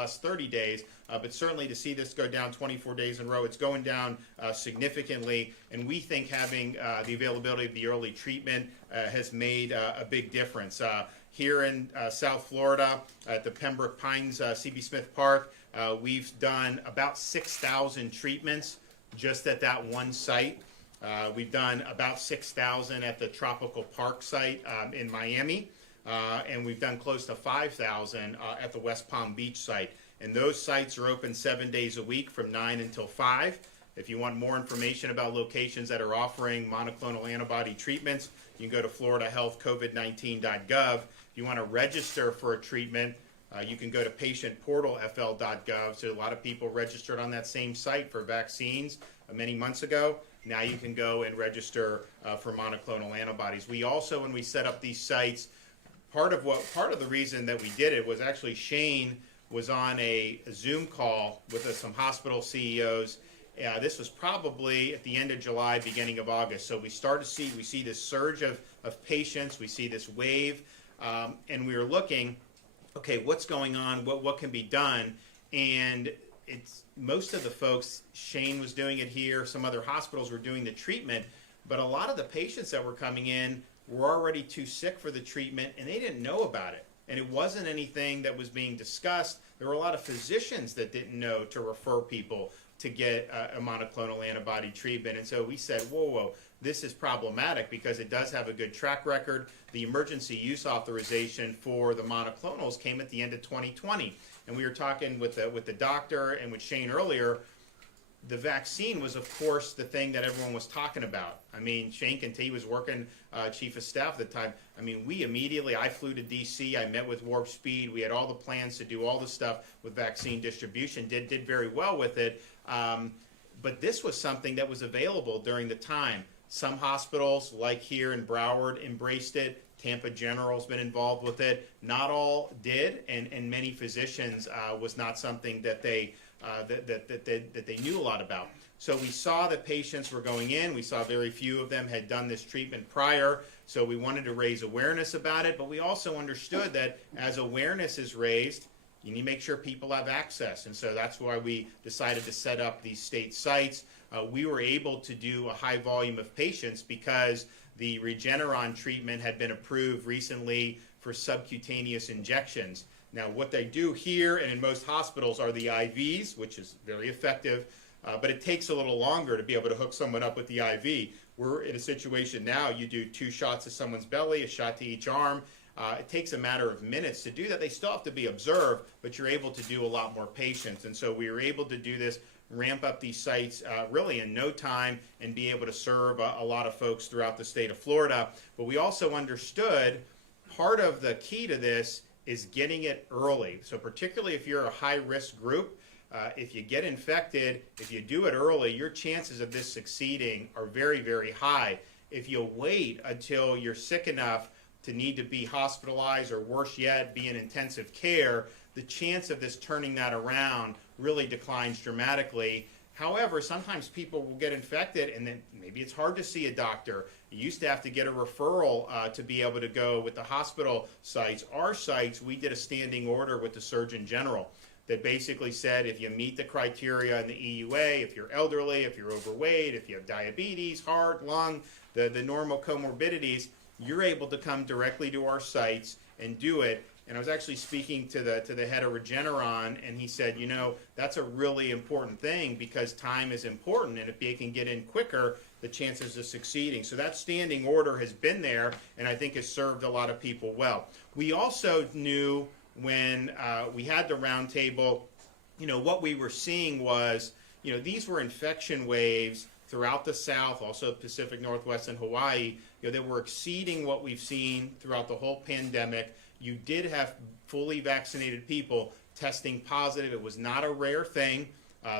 last 30 days, but certainly to see this go down 24 days in a row, it's going down significantly, and we think having the availability of the early treatment has made a big difference. Here in South Florida at the Pembroke Pines C.B. Smith Park, we've done about 6,000 treatments just at that one site. We've done about 6,000 at the Tropical Park site in Miami, and we've done close to 5,000 at the West Palm Beach site. And those sites are open 7 days a week from 9 until 5. If you want more information about locations that are offering monoclonal antibody treatments, you can go to floridahealthcovid19.gov. If you want to register for a treatment, you can go to patientportalfl.gov. So a lot of people registered on that same site for vaccines many months ago. Now you can go and register for monoclonal antibodies. We also, when we set up these sites, part of the reason that we did it was actually Shane was on a Zoom call with some hospital CEOs. This was probably at the end of July, beginning of August. So we see this surge of patients, we see this wave, and we were looking, okay, what's going on, what can be done? And it's most of the folks, Shane was doing it here, some other hospitals were doing the treatment, but a lot of the patients that were coming in were already too sick for the treatment and they didn't know about it. And it wasn't anything that was being discussed. There were a lot of physicians that didn't know to refer people to get a monoclonal antibody treatment. And so we said, whoa, this is problematic because it does have a good track record. The emergency use authorization for the monoclonals came at the end of 2020. And we were talking with the doctor and with Shane earlier. The vaccine was, of course, the thing that everyone was talking about. I mean, Shane Canty was working chief of staff at the time. I mean, I flew to D.C., I met with Warp Speed, we had all the plans to do all the stuff with vaccine distribution, did very well with it. But this was something that was available during the time. Some hospitals, like here in Broward, embraced it. Tampa General's been involved with it. Not all did, and many physicians was not something that they that they knew a lot about. So we saw that patients were going in. We saw very few of them had done this treatment prior. So we wanted to raise awareness about it. But we also understood that as awareness is raised, you need to make sure people have access. And so that's why we decided to set up these state sites. We were able to do a high volume of patients because the Regeneron treatment had been approved recently for subcutaneous injections. Now, what they do here and in most hospitals are the IVs, which is very effective, but it takes a little longer to be able to hook someone up with the IV. We're in a situation now, you do 2 shots to someone's belly, a shot to each arm. It takes a matter of minutes to do that. They still have to be observed, but you're able to do a lot more patients. And so we were able to do this, ramp up these sites really in no time and be able to serve a lot of folks throughout the state of Florida. But we also understood part of the key to this is getting it early. So particularly if you're a high-risk group, if you get infected, if you do it early, your chances of this succeeding are very, very high. If you wait until you're sick enough to need to be hospitalized or worse yet, be in intensive care, the chance of this turning that around really declines dramatically. However, sometimes people will get infected and then maybe it's hard to see a doctor. You used to have to get a referral to be able to go with the hospital sites. Our sites, we did a standing order with the Surgeon General that basically said if you meet the criteria in the EUA, if you're elderly, if you're overweight, if you have diabetes, heart, lung, the normal comorbidities, you're able to come directly to our sites and do it. And I was actually speaking to the head of Regeneron, and he said, you know, that's a really important thing because time is important, and if they can get in quicker, the chances of succeeding. So that standing order has been there, and I think has served a lot of people well. We also knew when we had the roundtable, you know, what we were seeing was, you know, these were infection waves throughout the South, also Pacific Northwest and Hawaii, you know, that were exceeding what we've seen throughout the whole pandemic. You did have fully vaccinated people testing positive. It was not a rare thing.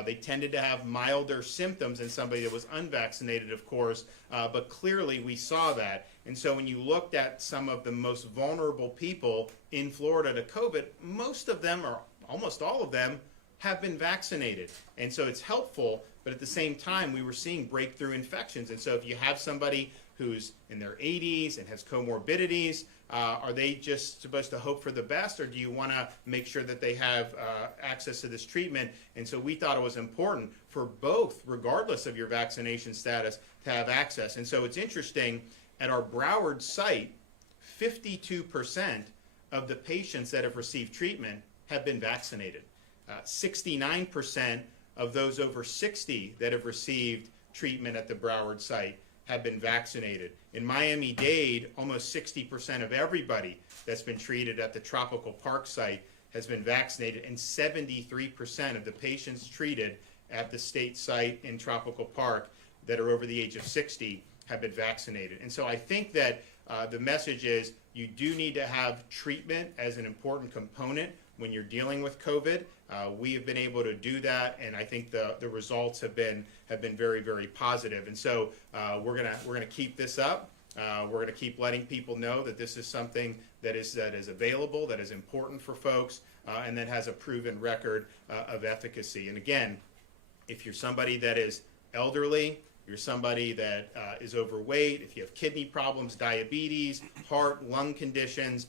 They tended to have milder symptoms than somebody that was unvaccinated, of course, but clearly we saw that. And so when you looked at some of the most vulnerable people in Florida to COVID, most of them, or almost all of them, have been vaccinated. And so it's helpful, but at the same time, we were seeing breakthrough infections. And so if you have somebody who's in their 80s and has comorbidities, Are they just supposed to hope for the best, or do you want to make sure that they have access to this treatment? And so we thought it was important for both, regardless of your vaccination status, to have access. And so it's interesting, at our Broward site, 52% of the patients that have received treatment have been vaccinated. 69% of those over 60 that have received treatment at the Broward site have been vaccinated. In Miami-Dade, almost 60% of everybody that's been treated at the Tropical Park site has been vaccinated, and 73% of the patients treated at the state site in Tropical Park that are over the age of 60 have been vaccinated. And so I think that the message is you do need to have treatment as an important component when you're dealing with COVID. We have been able to do that, and I think the results have been very, very positive. And so we're gonna keep this up. We're gonna keep letting people know that this is something that is available, that is important for folks, and that has a proven record of efficacy. And again, if you're somebody that is elderly, you're somebody that is overweight, if you have kidney problems, diabetes, heart, lung conditions,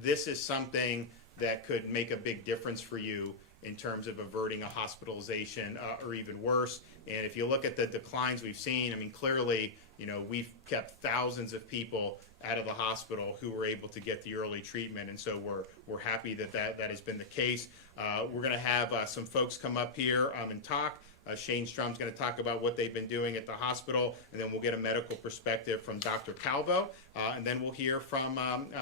this is something that could make a big difference for you in terms of averting a hospitalization or even worse. And if you look at the declines we've seen, I mean, clearly, you know, we've kept thousands of people out of the hospital who were able to get the early treatment, and so we're happy that has been the case. We're going to have some folks come up here and talk. Shane Strum's going to talk about what they've been doing at the hospital, and then we'll get a medical perspective from Dr. Calvo, and then we'll hear from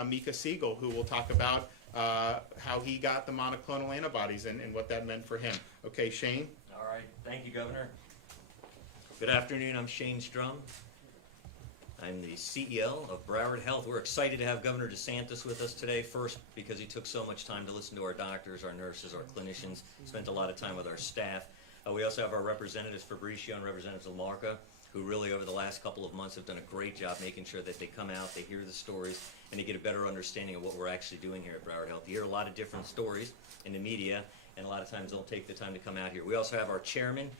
Mika Siegel, who will talk about how he got the monoclonal antibodies and what that meant for him. Okay, Shane? All right. Thank you, Governor. Good afternoon. I'm Shane Strum. I'm the CEO of Broward Health. We're excited to have Governor DeSantis with us today, first because he took so much time to listen to our doctors, our nurses, our clinicians, spent a lot of time with our staff. We also have our representatives, Fabricio and Representative Lamarca, who really over the last couple of months have done a great job making sure that they come out, they hear the stories, and they get a better understanding of what we're actually doing here at Broward Health. You hear a lot of different stories in the media, and a lot of times don't take the time to come out here. We also have our chairman,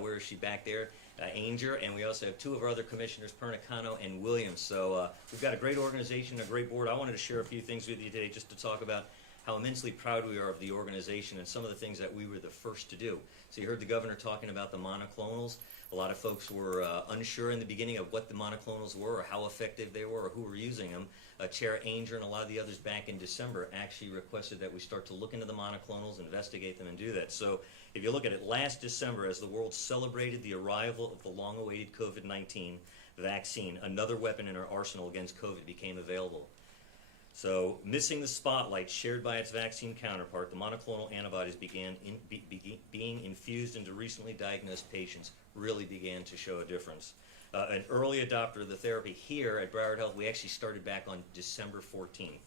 where is she back there? Ainger, and we also have two of our other commissioners, Pernicano and Williams. So we've got a great organization, a great board. I wanted to share a few things with you today just to talk about how immensely proud we are of the organization and some of the things that we were the first to do. So you heard the governor talking about the monoclonals. A lot of folks were unsure in the beginning of what the monoclonals were or how effective they were or who were using them. Chair Ainger and a lot of the others back in December actually requested that we start to look into the monoclonals, investigate them, and do that. So if you look at it, last December, as the world celebrated the arrival of the long-awaited COVID-19 vaccine, another weapon in our arsenal against COVID became available. So, missing the spotlight shared by its vaccine counterpart, the monoclonal antibodies being infused into recently diagnosed patients really began to show a difference. An early adopter of the therapy here at Broward Health, we actually started back on December 14th.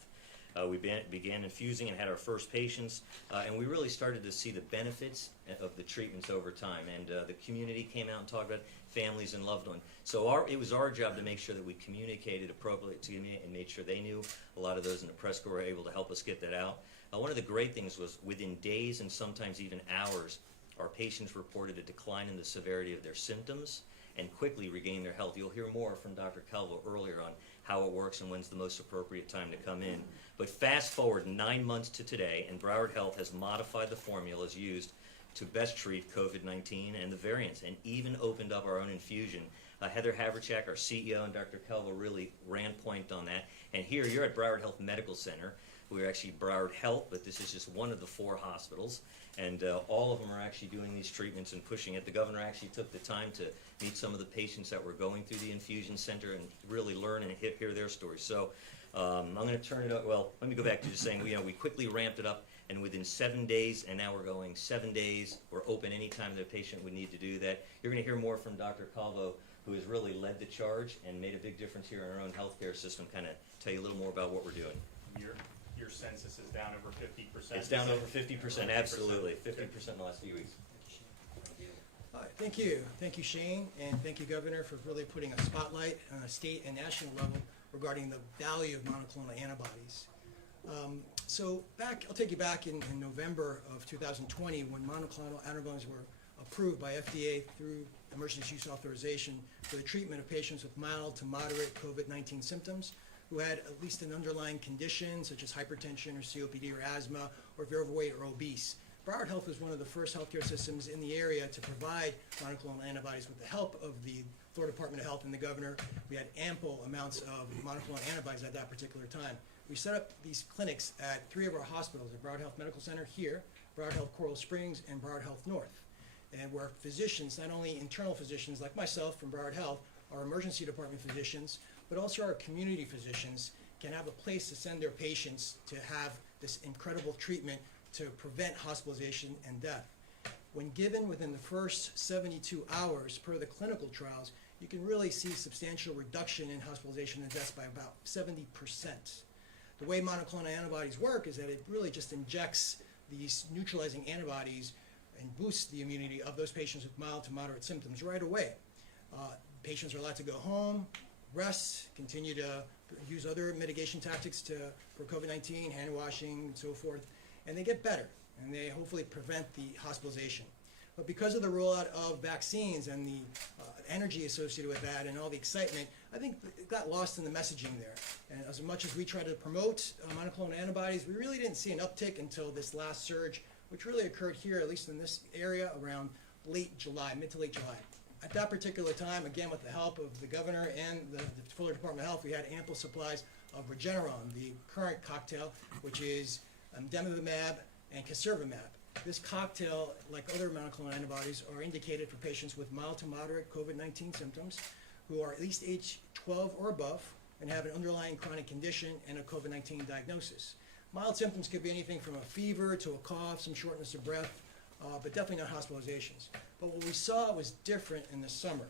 We began infusing and had our first patients, and we really started to see the benefits of the treatments over time. And the community came out and talked about it, families and loved ones. So it was our job to make sure that we communicated appropriately to them and made sure they knew. A lot of those in the press corps were able to help us get that out. One of the great things was within days and sometimes even hours, our patients reported a decline in the severity of their symptoms and quickly regained their health. You'll hear more from Dr. Calvo earlier on how it works and when's the most appropriate time to come in. But fast forward 9 months to today, and Broward Health has modified the formulas used to best treat COVID-19 and the variants, and even opened up our own infusion. Heather Haverchak, our CEO, and Dr. Calvo really ran point on that. And here, you're at Broward Health Medical Center. We're actually Broward Health, but this is just one of the 4 hospitals, and all of them are actually doing these treatments and pushing it. The governor actually took the time to meet some of the patients that were going through the infusion center and really learn and hear their stories. So I'm going to turn it up. Well, let me go back to just saying, we quickly ramped it up, and within 7 days, and now we're going 7 days, we're open anytime the patient would need to do that. You're going to hear more from Dr. Calvo, who has really led the charge and made a big difference here in our own healthcare system, kind of tell you a little more about what we're doing. Your census is down over 50%. It's down over 50%, absolutely, 50% in the last few weeks. Thank you. Thank you, Shane, and thank you, Governor, for really putting a spotlight on a state and national level regarding the value of monoclonal antibodies. So I'll take you back in November of 2020 when monoclonal antibodies were approved by FDA through emergency use authorization for the treatment of patients with mild to moderate COVID-19 symptoms. who had at least an underlying condition such as hypertension or COPD or asthma, or if you're overweight or obese. Broward Health was one of the first healthcare systems in the area to provide monoclonal antibodies with the help of the Florida Department of Health and the governor. We had ample amounts of monoclonal antibodies at that particular time. We set up these clinics at 3 of our hospitals, at Broward Health Medical Center here, Broward Health Coral Springs, and Broward Health North. And where physicians, not only internal physicians like myself from Broward Health, our emergency department physicians, but also our community physicians can have a place to send their patients to have this incredible treatment to prevent hospitalization and death. When given within the first 72 hours per the clinical trials, you can really see substantial reduction in hospitalization and deaths by about 70%. The way monoclonal antibodies work is that it really just injects these neutralizing antibodies and boosts the immunity of those patients with mild to moderate symptoms right away. Patients are allowed to go home, rest, continue to use other mitigation tactics for COVID-19, hand washing, and so forth, and they get better, and they hopefully prevent the hospitalization. But because of the rollout of vaccines and the energy associated with that and all the excitement, I think it got lost in the messaging there. And as much as we try to promote monoclonal antibodies, we really didn't see an uptick until this last surge, which really occurred here, at least in this area, around late July, mid to late July. At that particular time, again, with the help of the governor and the Florida Department of Health, we had ample supplies of Regeneron, the current cocktail, which is imdevimab and casirivimab. This cocktail, like other monoclonal antibodies, are indicated for patients with mild to moderate COVID-19 symptoms who are at least age 12 or above and have an underlying chronic condition and a COVID-19 diagnosis. Mild symptoms could be anything from a fever to a cough, some shortness of breath, but definitely not hospitalizations. But what we saw was different in the summer.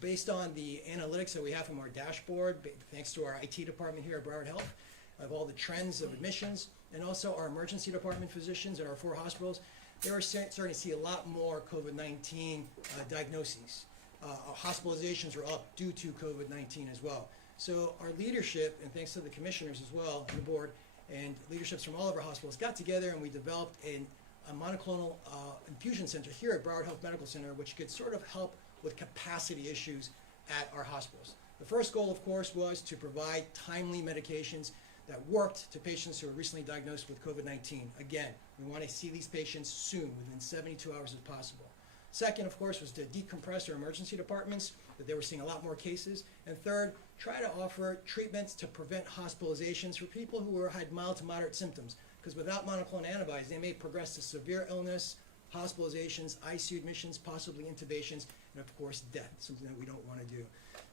Based on the analytics that we have from our dashboard, thanks to our IT department here at Broward Health, of all the trends of admissions, and also our emergency department physicians at our 4 hospitals, they were starting to see a lot more COVID-19 diagnoses. Hospitalizations were up due to COVID-19 as well. So our leadership, and thanks to the commissioners as well, and the board, and leaderships from all of our hospitals got together and we developed a monoclonal infusion center here at Broward Health Medical Center, which could sort of help with capacity issues at our hospitals. The first goal, of course, was to provide timely medications that worked to patients who were recently diagnosed with COVID-19. Again, we want to see these patients soon, within 72 hours if possible. Second, of course, was to decompress our emergency departments, that they were seeing a lot more cases. And third, try to offer treatments to prevent hospitalizations for people who had mild to moderate symptoms. Because without monoclonal antibodies, they may progress to severe illness, hospitalizations, ICU admissions, possibly intubations, and of course death, something that we don't want to do.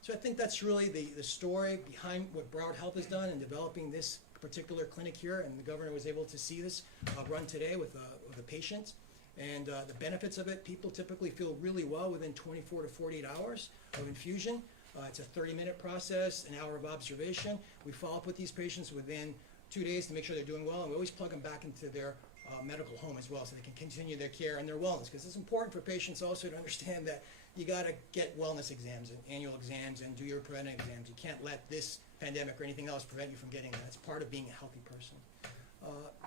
So I think that's really the story behind what Broward Health has done in developing this particular clinic here, and the governor was able to see this run today with a patient. And the benefits of it, people typically feel really well within 24 to 48 hours of infusion. It's a 30-minute process, an hour of observation. We follow up with these patients within 2 days to make sure they're doing well, and we always plug them back into their medical home as well so they can continue their care and their wellness, because it's important for patients also to understand that you got to get wellness exams and annual exams and do your preventive exams. You can't let this pandemic or anything else prevent you from getting that. It's part of being a healthy person.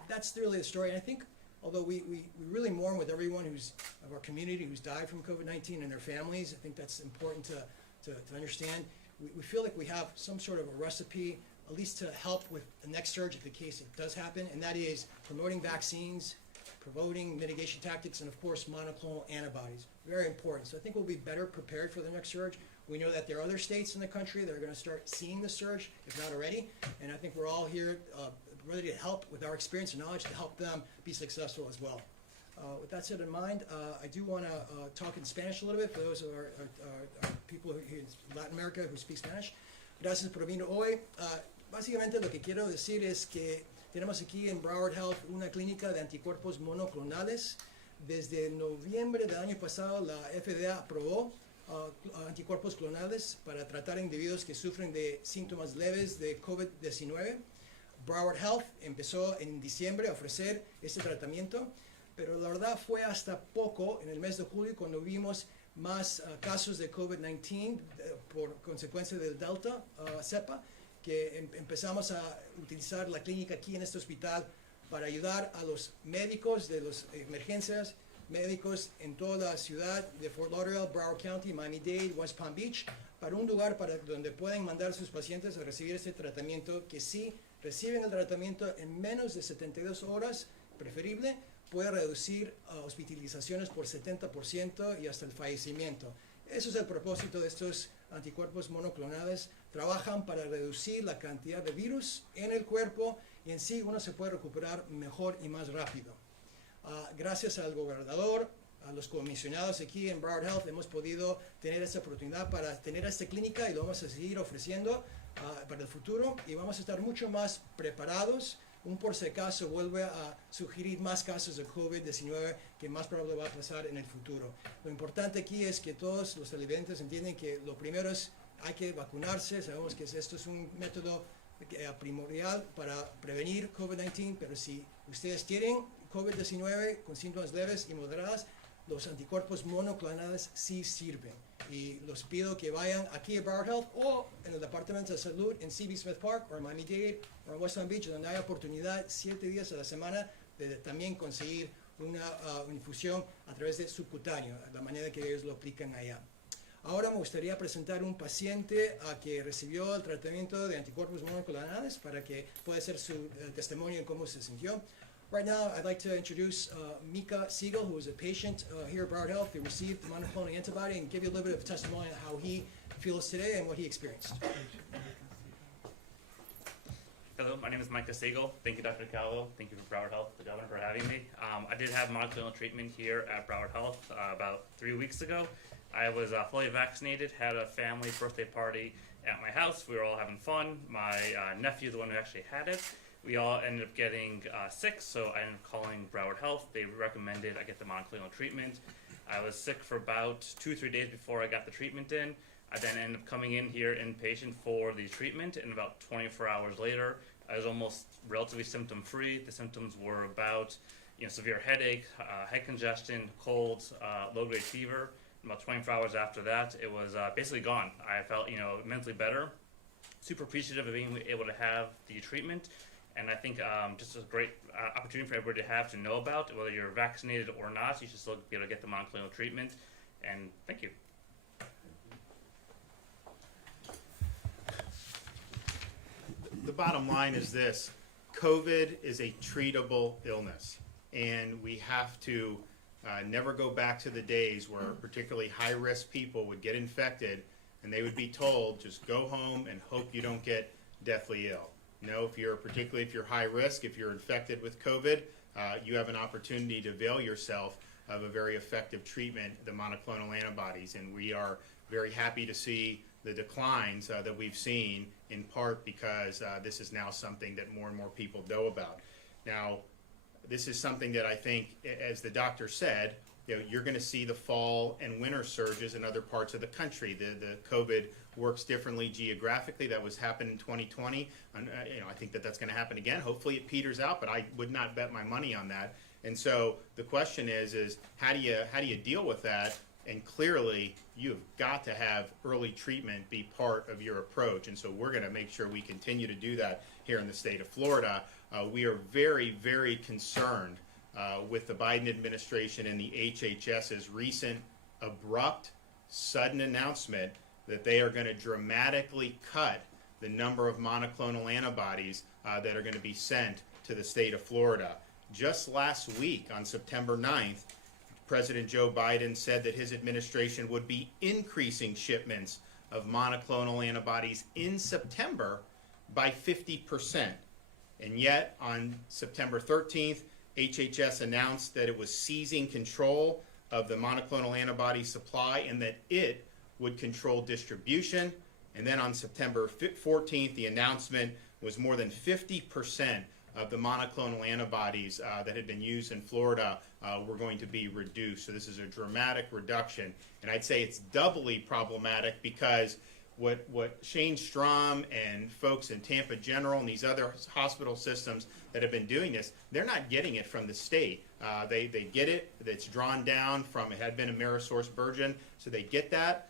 That's really the story. And I think although we really mourn with everyone of our community who's died from COVID-19 and their families, I think that's important to understand. We feel like we have some sort of a recipe, at least to help with the next surge if the case it does happen, and that is promoting vaccines, promoting mitigation tactics, and of course monoclonal antibodies. Very important. So I think we'll be better prepared for the next surge. We know that there are other states in the country that are going to start seeing the surge, if not already, and I think we're all here ready to help with our experience and knowledge to help them be successful as well. With that said in mind, I do want to talk in Spanish a little bit for those of our people here in Latin America who speak Spanish. Gracias por venir hoy. Básicamente lo que quiero decir es que tenemos aquí en Broward Health una clínica de anticuerpos monoclonales. Desde noviembre del año pasado la FDA aprobó anticuerpos clonales para tratar individuos que sufren de síntomas leves de COVID-19. Broward Health empezó en diciembre a ofrecer este tratamiento, pero la verdad fue hasta poco, en el mes de julio, cuando vimos más casos de COVID-19 por consecuencia del Delta cepa, que empezamos a utilizar la clínica aquí en este hospital para ayudar a los médicos de las emergencias, médicos en toda la ciudad de Fort Lauderdale, Broward County, Miami-Dade, West Palm Beach, para un lugar donde pueden mandar a sus pacientes a recibir este tratamiento, que si reciben el tratamiento en menos de 72 horas, preferible, puede reducir hospitalizaciones por 70% y hasta el fallecimiento. Eso es el propósito de estos anticuerpos monoclonales. Trabajan para reducir la cantidad de virus en el cuerpo y en sí uno se puede recuperar mejor y más rápido. Gracias al gobernador, a los comisionados aquí en Broward Health, hemos podido tener esta oportunidad para tener esta clínica y lo vamos a seguir ofreciendo para el futuro y vamos a estar mucho más preparados. Por si acaso vuelve a sugerir más casos de COVID-19 que más probable va a pasar en el futuro. Lo importante aquí es que todos los televidentes entienden que lo primero es hay que vacunarse. Sabemos que esto es un método primordial para prevenir COVID-19, pero si ustedes tienen COVID-19 con síntomas leves y moderados, los anticuerpos monoclonales sí sirven. Y los pido que vayan aquí a Broward Health o en el Departamento de Salud en CB Smith Park o en Miami-Dade o en West Palm Beach, donde hay oportunidad 7 días a la semana de también conseguir una infusión a través de subcutáneo, la manera que ellos lo aplican allá. Ahora me gustaría presentar un paciente que recibió el tratamiento de anticuerpos monoclonales para que pueda hacer su testimonio en cómo se sintió. Right now, I'd like to introduce Mika Siegel, who is a patient here at Broward Health who received the monoclonal antibody, and give you a little bit of testimony on how he feels today and what he experienced. Hello, my name is Micah Siegel. Thank you, Dr. Calvo. Thank you for Broward Health, the governor, for having me. I did have monoclonal treatment here at Broward Health about 3 weeks ago. I was fully vaccinated, had a family birthday party at my house. We were all having fun. My nephew, the one who actually had it, we all ended up getting sick, so I ended up calling Broward Health. They recommended I get the monoclonal treatment. I was sick for about 2 or 3 days before I got the treatment in. I then ended up coming in here inpatient for the treatment, and about 24 hours later, I was almost relatively symptom-free. The symptoms were about severe headache, head congestion, colds, low-grade fever. About 24 hours after that, it was basically gone. I felt immensely better. Super appreciative of being able to have the treatment. And I think just a great opportunity for everybody to have to know about, whether you're vaccinated or not, you should still be able to get the monoclonal treatment. And thank you. The bottom line is this: COVID is a treatable illness, and we have to never go back to the days where particularly high-risk people would get infected and they would be told, just go home and hope you don't get deathly ill. Particularly if you're high risk, if you're infected with COVID, you have an opportunity to avail yourself of a very effective treatment, the monoclonal antibodies, and we are very happy to see the declines that we've seen, in part because this is now something that more and more people know about. Now, this is something that I think, as the doctor said, you're going to see the fall and winter surges in other parts of the country. The COVID works differently geographically. That was happened in 2020. I think that that's going to happen again. Hopefully it peters out, but I would not bet my money on that. And so the question is how do you deal with that? And clearly, you've got to have early treatment be part of your approach. And so we're going to make sure we continue to do that here in the state of Florida. We are very, very concerned with the Biden administration and the HHS's recent abrupt, sudden announcement that they are going to dramatically cut the number of monoclonal antibodies that are going to be sent to the state of Florida. Just last week, on September 9th, President Joe Biden said that his administration would be increasing shipments of monoclonal antibodies in September by 50%. And yet, on September 13th, HHS announced that it was seizing control of the monoclonal antibody supply and that it would control distribution. And then on September 14th, the announcement was more than 50% of the monoclonal antibodies that had been used in Florida were going to be reduced. So this is a dramatic reduction. And I'd say it's doubly problematic because what Shane Strom and folks in Tampa General and these other hospital systems that have been doing this, they're not getting it from the state. They get it, it's drawn down from, it had been Amerisource Virgin, so they get that,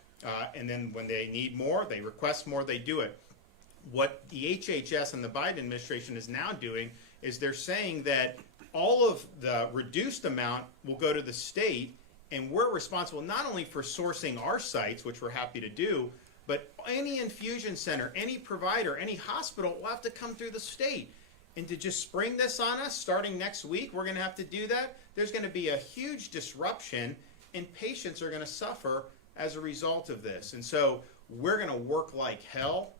and then when they need more, they request more, they do it. What the HHS and the Biden administration is now doing is they're saying that all of the reduced amount will go to the state, and we're responsible not only for sourcing our sites, which we're happy to do, but any infusion center, any provider, any hospital will have to come through the state. And to just spring this on us starting next week, we're going to have to do that. There's going to be a huge disruption, and patients are going to suffer as a result of this. And so we're going to work like hell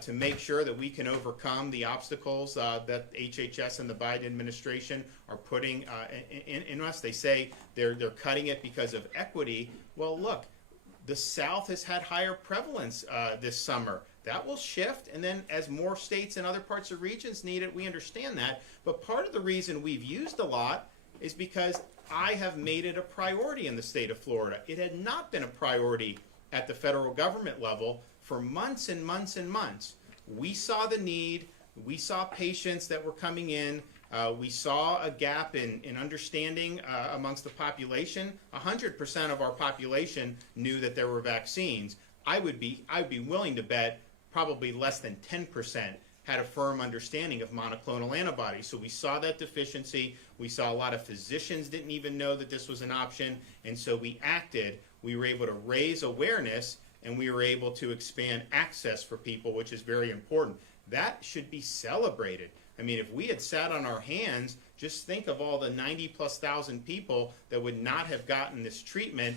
to make sure that we can overcome the obstacles that HHS and the Biden administration are putting in us. They say they're cutting it because of equity. Well, look, the South has had higher prevalence this summer. That will shift, and then as more states and other parts of regions need it, we understand that. But part of the reason we've used a lot is because I have made it a priority in the state of Florida. It had not been a priority at the federal government level for months and months and months. We saw the need. We saw patients that were coming in. We saw a gap in understanding amongst the population. 100% of our population knew that there were vaccines. I would be willing to bet probably less than 10% had a firm understanding of monoclonal antibodies. So we saw that deficiency. We saw a lot of physicians didn't even know that this was an option, and so we acted. We were able to raise awareness, and we were able to expand access for people, which is very important. That should be celebrated. I mean, if we had sat on our hands, just think of all the 90,000+ people that would not have gotten this treatment.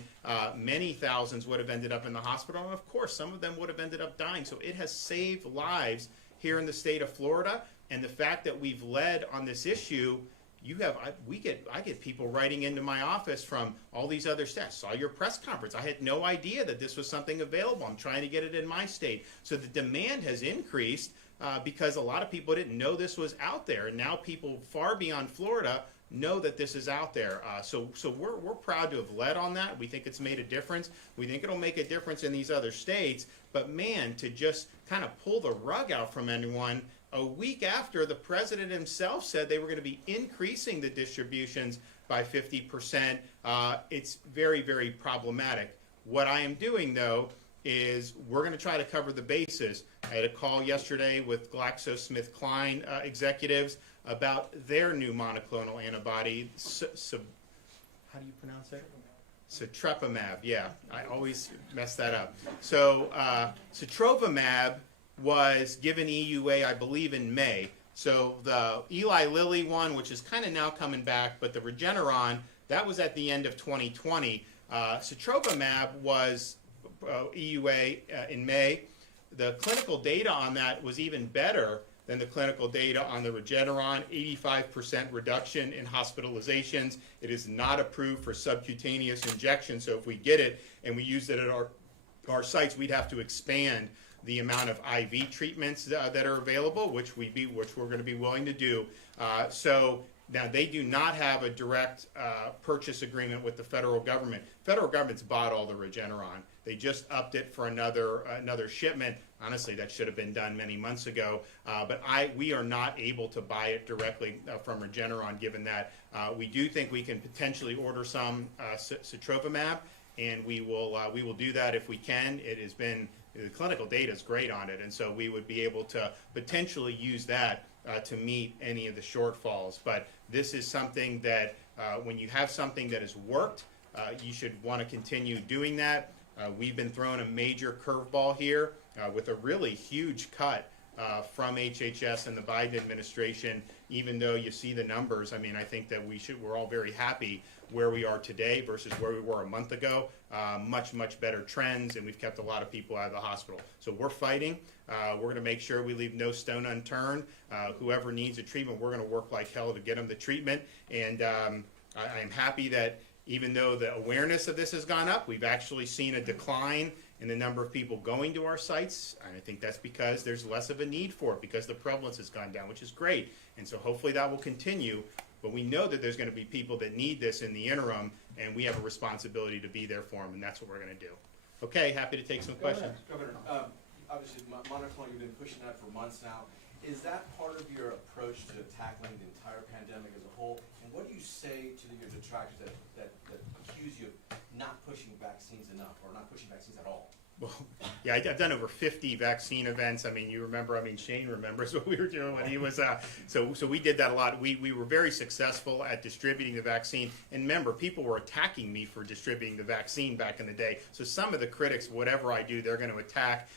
Many thousands would have ended up in the hospital, and of course, some of them would have ended up dying. So it has saved lives here in the state of Florida, and the fact that we've led on this issue, I get people writing into my office from all these other states. Saw your press conference. I had no idea that this was something available. I'm trying to get it in my state. So the demand has increased. Because a lot of people didn't know this was out there, and now people far beyond Florida know that this is out there. So we're proud to have led on that. We think it's made a difference. We think it'll make a difference in these other states. But man, to just kind of pull the rug out from anyone a week after the president himself said they were going to be increasing the distributions by 50%, it's very, very problematic. What I am doing, though, is we're going to try to cover the bases. I had a call yesterday with GlaxoSmithKline executives about their new monoclonal antibody. How do you pronounce it? Sotrovimab. Yeah, I always mess that up. So Sotrovimab was given EUA, I believe, in May. So the Eli Lilly one, which is kind of now coming back, but the Regeneron, that was at the end of 2020. Sotrovimab was EUA in May. The clinical data on that was even better than the clinical data on the Regeneron, 85% reduction in hospitalizations. It is not approved for subcutaneous injection, so if we get it and we use it at our sites, we'd have to expand the amount of IV treatments that are available, which we're going to be willing to do. So now they do not have a direct purchase agreement with the federal government. Federal government's bought all the Regeneron. They just upped it for another shipment. Honestly, that should have been done many months ago. But we are not able to buy it directly from Regeneron, given that we do think we can potentially order some Sotrovimab, and we will do that if we can. The clinical data is great on it, and so we would be able to potentially use that to meet any of the shortfalls. But this is something that when you have something that has worked, you should want to continue doing that. We've been thrown a major curveball here with a really huge cut from HHS and the Biden administration. Even though you see the numbers, I mean, I think that we're all very happy where we are today versus where we were a month ago. Much, much better trends, and we've kept a lot of people out of the hospital. So we're fighting. We're going to make sure we leave no stone unturned. Whoever needs a treatment, we're going to work like hell to get them the treatment. And I am happy that even though the awareness of this has gone up, we've actually seen a decline in the number of people going to our sites. And I think that's because there's less of a need for it, because the prevalence has gone down, which is great. And so hopefully that will continue. But we know that there's going to be people that need this in the interim, and we have a responsibility to be there for them, and that's what we're going to do. Okay, happy to take some questions. Governor, obviously monoclonal, you've been pushing that for months now. Is that part of your approach to tackling the entire pandemic as a whole? And what do you say to your detractors that accuse you of not pushing vaccines enough or not pushing vaccines at all? Well, yeah, I've done over 50 vaccine events. I mean, you remember, Shane remembers what we were doing when he was, so we did that a lot. We were very successful at distributing the vaccine. And remember, people were attacking me for distributing the vaccine back in the day. So some of the critics, whatever I do, they're going to attack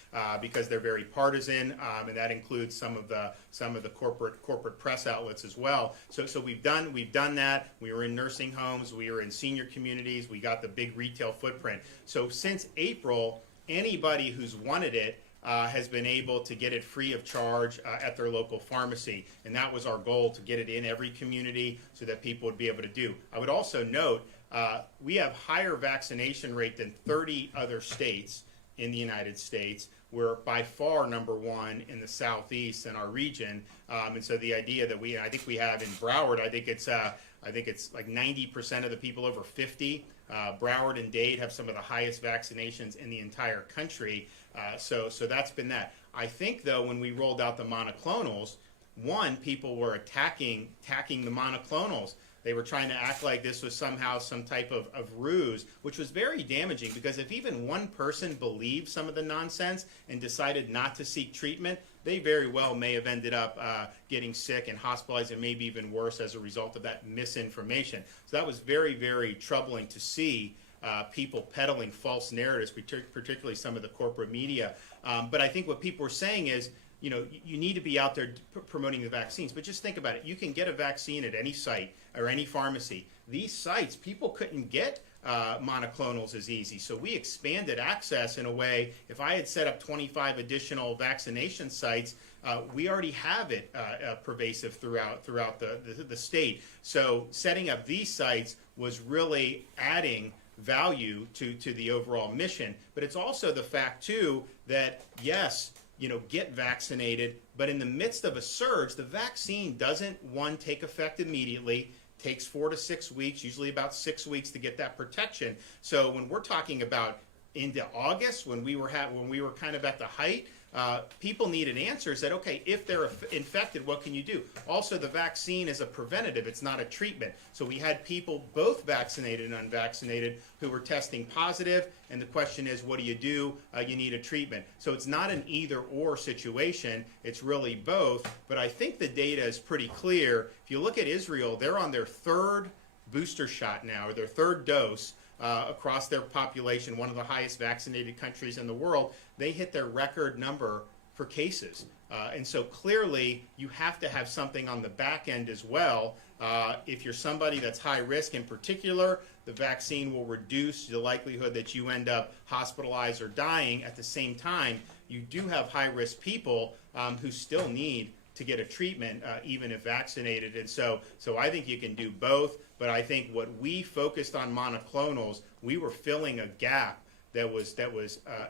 because they're very partisan, and that includes some of the corporate press outlets as well. So we've done that. We were in nursing homes, we were in senior communities, we got the big retail footprint. So since April, anybody who's wanted it has been able to get it free of charge at their local pharmacy. And that was our goal, to get it in every community so that people would be able to do. I would also note we have higher vaccination rate than 30 other states in the United States. We're by far #1 in the Southeast in our region. And so the idea that I think we have in Broward, I think it's like 90% of the people over 50. Broward and Dade have some of the highest vaccinations in the entire country. So that's been that. I think, though, when we rolled out the monoclonals, people were attacking the monoclonals. They were trying to act like this was somehow some type of ruse, which was very damaging, because if even one person believed some of the nonsense and decided not to seek treatment, they very well may have ended up getting sick and hospitalized, and maybe even worse as a result of that misinformation. So that was very, very troubling to see people peddling false narratives, particularly some of the corporate media. But I think what people were saying is, you need to be out there promoting the vaccines. But just think about it. You can get a vaccine at any site or any pharmacy. These sites, people couldn't get monoclonals as easy. So we expanded access in a way. If I had set up 25 additional vaccination sites, we already have it pervasive throughout the state. So setting up these sites was really adding value to the overall mission. But it's also the fact, too, that yes, get vaccinated, but in the midst of a surge, the vaccine doesn't, one, take effect immediately. Takes 4 to 6 weeks, usually about 6 weeks to get that protection. So when we're talking about into August, when we were kind of at the height, people needed answers that, okay, if they're infected, what can you do? Also, the vaccine is a preventative, it's not a treatment. So we had people, both vaccinated and unvaccinated, who were testing positive, and the question is, what do? You need a treatment. So it's not an either-or situation, it's really both, but I think the data is pretty clear. If you look at Israel, they're on their 3rd booster shot now, or their 3rd dose, across their population, one of the highest vaccinated countries in the world. They hit their record number for cases. And so clearly you have to have something on the back end as well. If you're somebody that's high risk in particular, the vaccine will reduce the likelihood that you end up hospitalized or dying. At the same time, you do have high risk people who still need to get a treatment, even if vaccinated. And so I think you can do both. But I think what we focused on monoclonals, we were filling a gap that was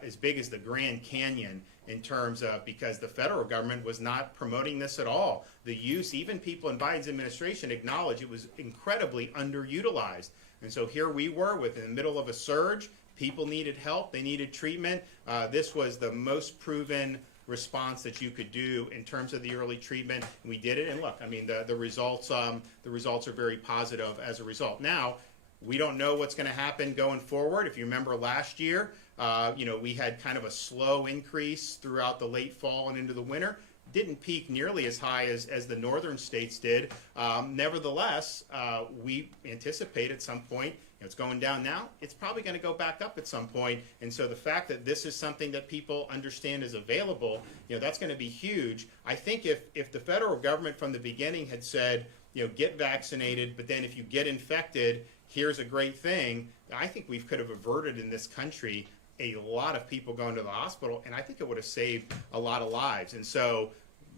as big as the Grand Canyon in terms of, because the federal government was not promoting this at all. The use, even people in Biden's administration acknowledged it was incredibly underutilized. And so here we were in the middle of a surge. People needed help. They needed treatment. This was the most proven response that you could do in terms of the early treatment. And we did it, and look, I mean, the results are very positive as a result. Now, we don't know what's going to happen going forward. If you remember last year, we had kind of a slow increase throughout the late fall and into the winter. Didn't peak nearly as high as the northern states did. Nevertheless, we anticipate at some point, it's going down now, it's probably going to go back up at some point. And so the fact that this is something that people understand is available, that's going to be huge. I think if the federal government from the beginning had said, get vaccinated, but then if you get infected, here's a great thing, I think we could have averted in this country a lot of people going to the hospital, and I think it would have saved a lot of lives. And so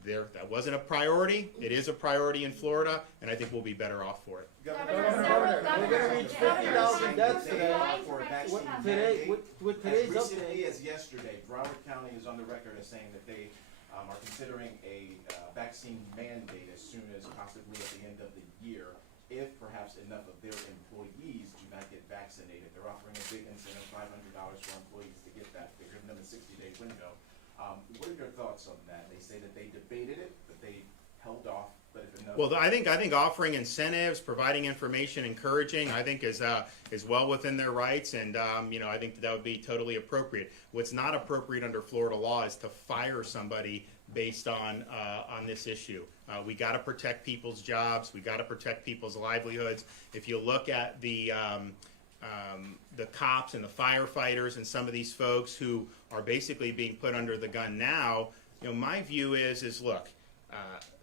that wasn't a priority. It is a priority in Florida, and I think we'll be better off for it. Governor, we're going to reach 50,000 deaths today. With today's as recently update. as yesterday, Broward County is on the record as saying that they are considering a vaccine mandate as soon as possibly at the end of the year, if perhaps enough of their employees do not get vaccinated. They're offering a big incentive, $500 for employees to get that. They're giving them a 60-day window. What are your thoughts on that? They say that they debated it, but they held off but if enough. Well, I think offering incentives, providing information, encouraging, I think is well within their rights, and I think that would be totally appropriate. What's not appropriate under Florida law is to fire somebody based on this issue. We got to protect people's jobs. We got to protect people's livelihoods. If you look at the cops and the firefighters and some of these folks who are basically being put under the gun now, my view is look,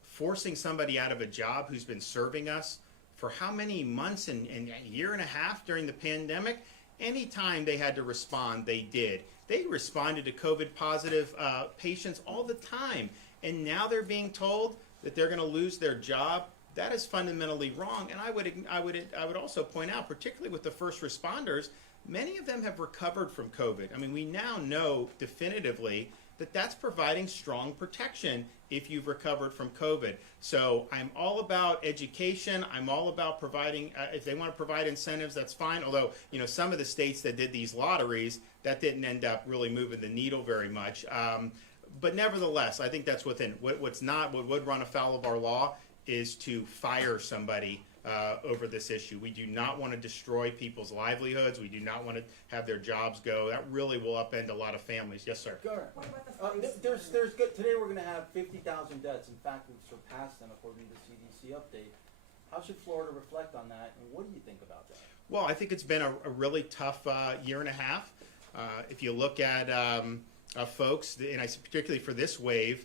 forcing somebody out of a job who's been serving us for how many months and a year and a half during the pandemic, anytime they had to respond, they did. They responded to COVID positive patients all the time, and now they're being told that they're going to lose their job. That is fundamentally wrong. And I would also point out, particularly with the first responders, many of them have recovered from COVID. I mean, we now know definitively that that's providing strong protection if you've recovered from COVID. So I'm all about education. I'm all about providing, if they want to provide incentives, that's fine. Although, some of the states that did these lotteries, that didn't end up really moving the needle very much. But nevertheless, I think that's within, what would run afoul of our law is to fire somebody over this issue. We do not want to destroy people's livelihoods. We do not want to have their jobs go. That really will upend a lot of families. Yes, sir. Governor, there's good. Today we're going to have 50,000 deaths. In fact, we've surpassed them according to the CDC update. How should Florida reflect on that, and what do you think about that? Well, I think it's been a really tough year and a half. If you look at folks, and particularly for this wave,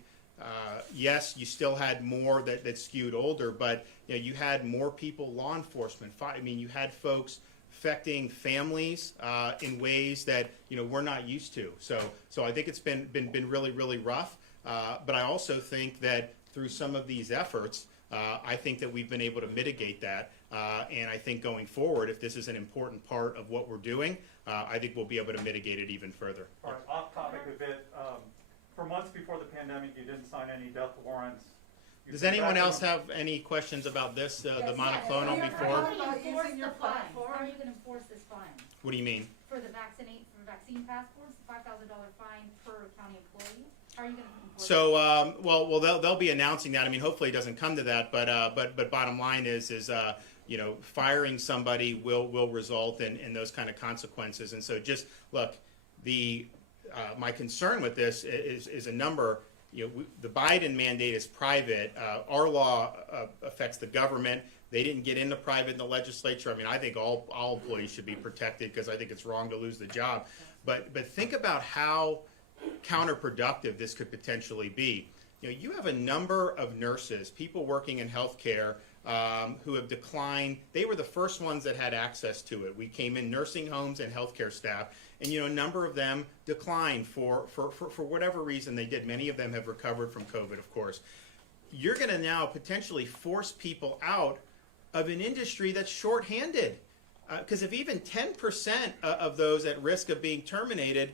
yes, you still had more that skewed older, but you had more people, law enforcement. You had folks affecting families in ways that we're not used to. So I think it's been really, really rough. But I also think that through some of these efforts, I think that we've been able to mitigate that. And I think going forward, if this is an important part of what we're doing, I think we'll be able to mitigate it even further. All right, off topic a bit. For months before the pandemic, you didn't sign any death warrants. Does anyone else have any questions about this, the monoclonal before? How are you going to enforce the fine? How are you going to enforce this fine? What do you mean? For vaccine passports, $5,000 fine per county employee? How are you going to enforce it? So, well, they'll be announcing that. I mean, hopefully it doesn't come to that, but bottom line is firing somebody will result in those kind of consequences. And so just look, my concern with this is a number. The Biden mandate is private. Our law affects the government. They didn't get into private in the legislature. I mean, I think all employees should be protected because I think it's wrong to lose the job. But think about how counterproductive this could potentially be. You have a number of nurses, people working in healthcare, who have declined. They were the first ones that had access to it. We came in nursing homes and healthcare staff, and a number of them declined for whatever reason they did. Many of them have recovered from COVID, of course. You're going to now potentially force people out of an industry that's shorthanded, because if even 10% of those at risk of being terminated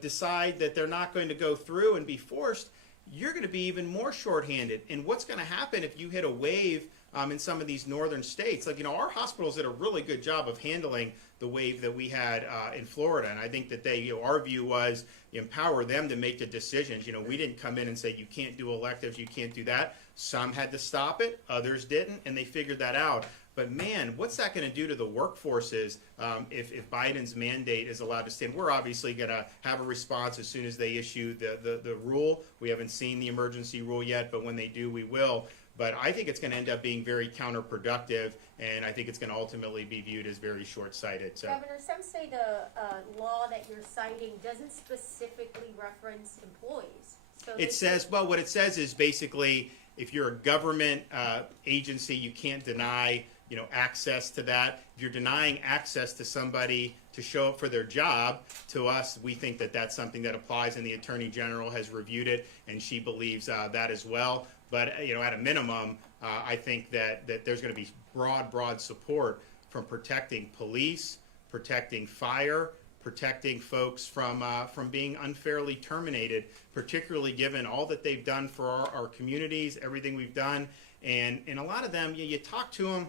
decide that they're not going to go through and be forced, you're going to be even more shorthanded. And what's going to happen if you hit a wave in some of these northern states? Like, our hospitals did a really good job of handling the wave that we had in Florida. And I think that our view was empower them to make the decisions. We didn't come in and say, you can't do electives, you can't do that. Some had to stop it, others didn't, and they figured that out. But man, what's that going to do to the workforces if Biden's mandate is allowed to stand? We're obviously going to have a response as soon as they issue the rule. We haven't seen the emergency rule yet, but when they do, we will. But I think it's going to end up being very counterproductive, and I think it's going to ultimately be viewed as very short-sighted. So, Governor, some say the law that you're citing doesn't specifically reference employees. So what it says is basically if you're a government agency, you can't deny access to that. If you're denying access to somebody to show up for their job, to us, we think that that's something that applies, and the Attorney General has reviewed it, and she believes that as well. But at a minimum, I think that there's going to be broad support from protecting police, protecting fire, protecting folks from being unfairly terminated, particularly given all that they've done for our communities, everything we've done. And a lot of them, you talk to them,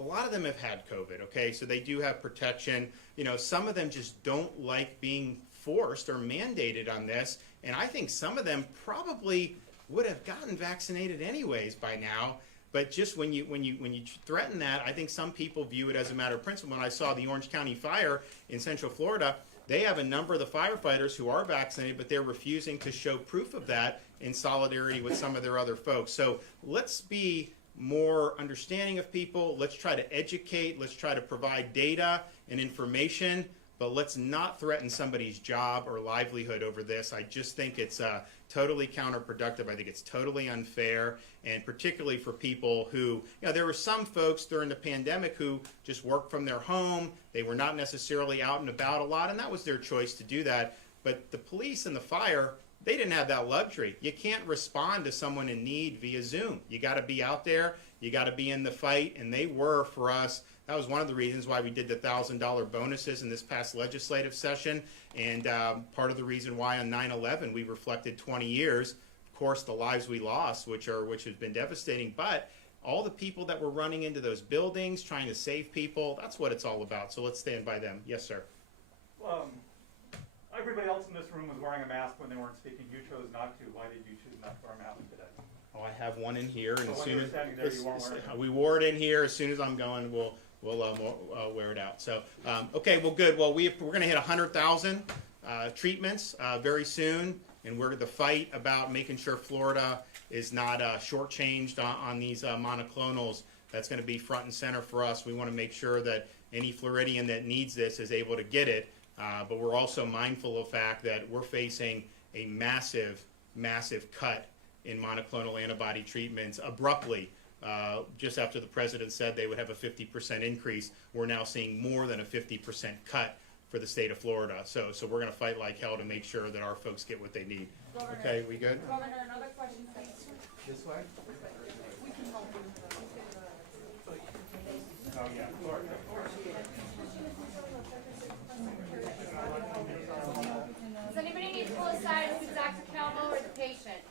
a lot of them have had COVID, okay? So they do have protection. Some of them just don't like being forced or mandated on this. And I think some of them probably would have gotten vaccinated anyways by now. But just when you threaten that, I think some people view it as a matter of principle. When I saw the Orange County fire in Central Florida, they have a number of the firefighters who are vaccinated, but they're refusing to show proof of that in solidarity with some of their other folks. So let's be more understanding of people. Let's try to educate. Let's try to provide data and information, but let's not threaten somebody's job or livelihood over this. I just think it's totally counterproductive. I think it's totally unfair, and particularly for people who, there were some folks during the pandemic who just worked from their home. They were not necessarily out and about a lot, and that was their choice to do that. But the police and the fire, they didn't have that luxury. You can't respond to someone in need via Zoom. You got to be out there. You got to be in the fight, and they were for us. That was one of the reasons why we did the $1,000 bonuses in this past legislative session, and part of the reason why on 9/11 we reflected 20 years. Of course, the lives we lost, which has been devastating, but all the people that were running into those buildings trying to save people, that's what it's all about. So let's stand by them. Yes, sir. Everybody else in this room was wearing a mask when they weren't speaking. You chose not to. Why did you choose not to wear a mask today? Oh, I have one in here, and So as when soon you were as standing there, you weren't wearing it? we wore it in here, as soon as I'm going, we'll wear it out. So, okay, well, good. Well, we're going to hit 100,000 treatments very soon, and we're the fight about making sure Florida is not shortchanged on these monoclonals. That's going to be front and center for us. We want to make sure that any Floridian that needs this is able to get it, but we're also mindful of the fact that we're facing a massive cut in monoclonal antibody treatments abruptly. Just after the president said they would have a 50% increase, we're now seeing more than a 50% cut for the state of Florida. So we're going to fight like hell to make sure that our folks get what they need. Governor, Okay, we good? Governor, another question, please. This way? We can help you. Oh, yeah. Does anybody need to pull aside who's Dr. Calvo or the patient?